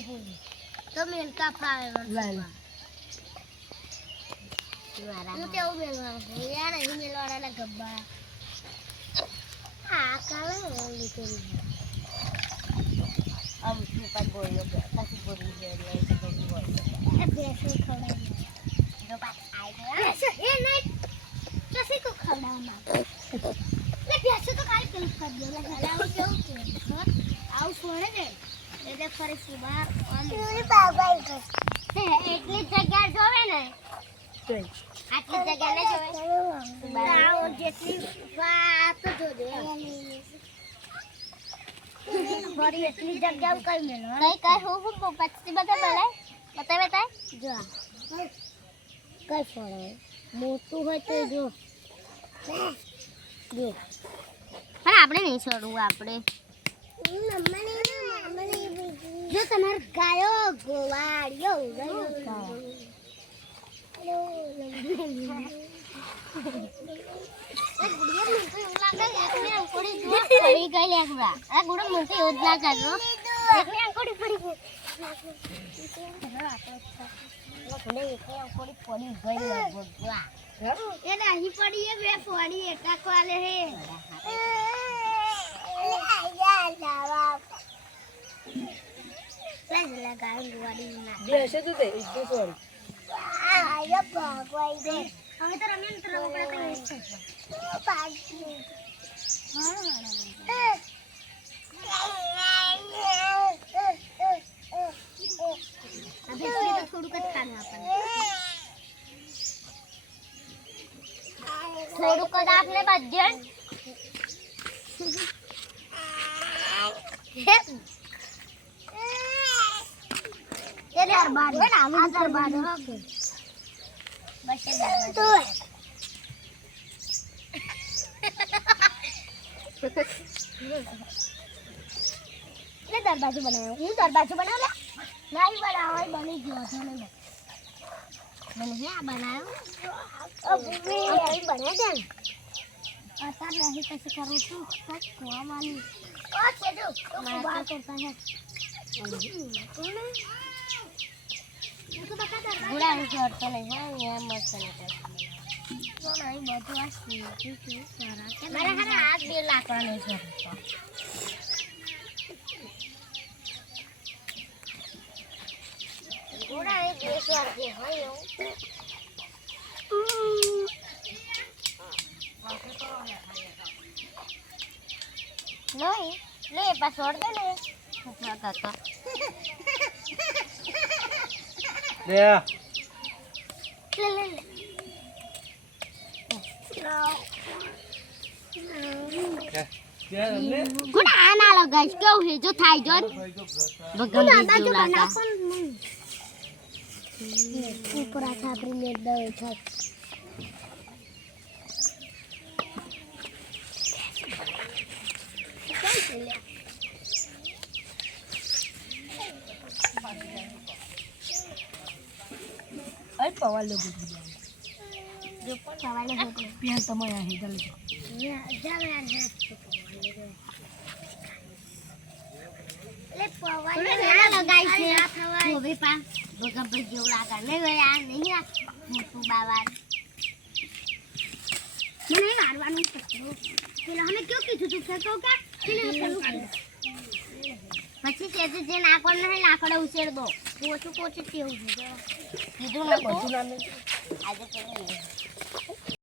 પૂરી તો મેલતા ફાવે લાય હું કેવું મેલવાનું યાર અહીં મેલવાના ગબ્બા આ કાલે લીધેલી આમ સુપર બોલ્યો પછી બોલી છે એટલે એ બેસે ખવડાવી જો પાસ આઈ બેસે એ નહીં કસી કો ખવડાવવા લે બેસે તો કાઈ પેલું કરી દે લે આવું કેવું કે આવું છોડે ને એટલે ફરી સુબાર આમ બાબાઈ એટલી જગ્યા જોવે ને જોઈ આટલી જગ્યા ને જોવે આવો જેટલી વાત જોજે બડી એટલી જગ્યા કઈ મેલો કઈ હું પછી બતાવે જો કઈ ફળે મોટું હોય તો જો પણ આપણે નહીં છોડવું આપણે જો તમાર ગાયો ગોવાળિયો બેસે તો તે ઈદુ સોરી હવે તો રમીએ તો રમકડા તો એ છે અબે તો થોડુંક જ ખાવાનું આપણને થોડુંક જ આપને બધે એ દરબાર આ દરબાર ઓકે બસ એ દરબાર લે દરબાજુ બનાવ્યો હું દરબાજુ બનાવ લે નહીં બનાવ બની ગયો છે ને મને હે બનાવ્યો અબે બને દે અત્યારે નહીં કશું કરું છું કોવા માની ઓ છે જો બહાર કરતા હે ગુડા હું કરતો નહીં હે મસ્ત નહીં બધું આ શીખી સારા કે મારા હારા હાથ બે લાકડા નહીં છે ગુડા એ બેસવાર જે હોય નહીં લે પાછોડ દે ને છોકરા કાકા લે લે ગુડા આના લગાઈશ કેવું હે જો થાય જો ભગવાન બાજુ બનાવ ઉપર આ છાપરી મેં દવે છાપ અરે પવાલ લો ગુડ જો પવાલ લો પેન તમે આ હે જલ્દી જાવે આ લે પવાલ ના લગાઈ છે હવે પા ભગવાન પર જેવું લાગે નહીં હોય આ નહીં આ મોટું બાવાર મને મારવાનું પકડો પેલા અમે ક્यों કીધું તું કે કહો કે પછી તે જે નાખવાનું નહીં લાકડા ઉછેર દો ઓછું કોચું કેવું છે કીધું ના બધું ના આજે કેવું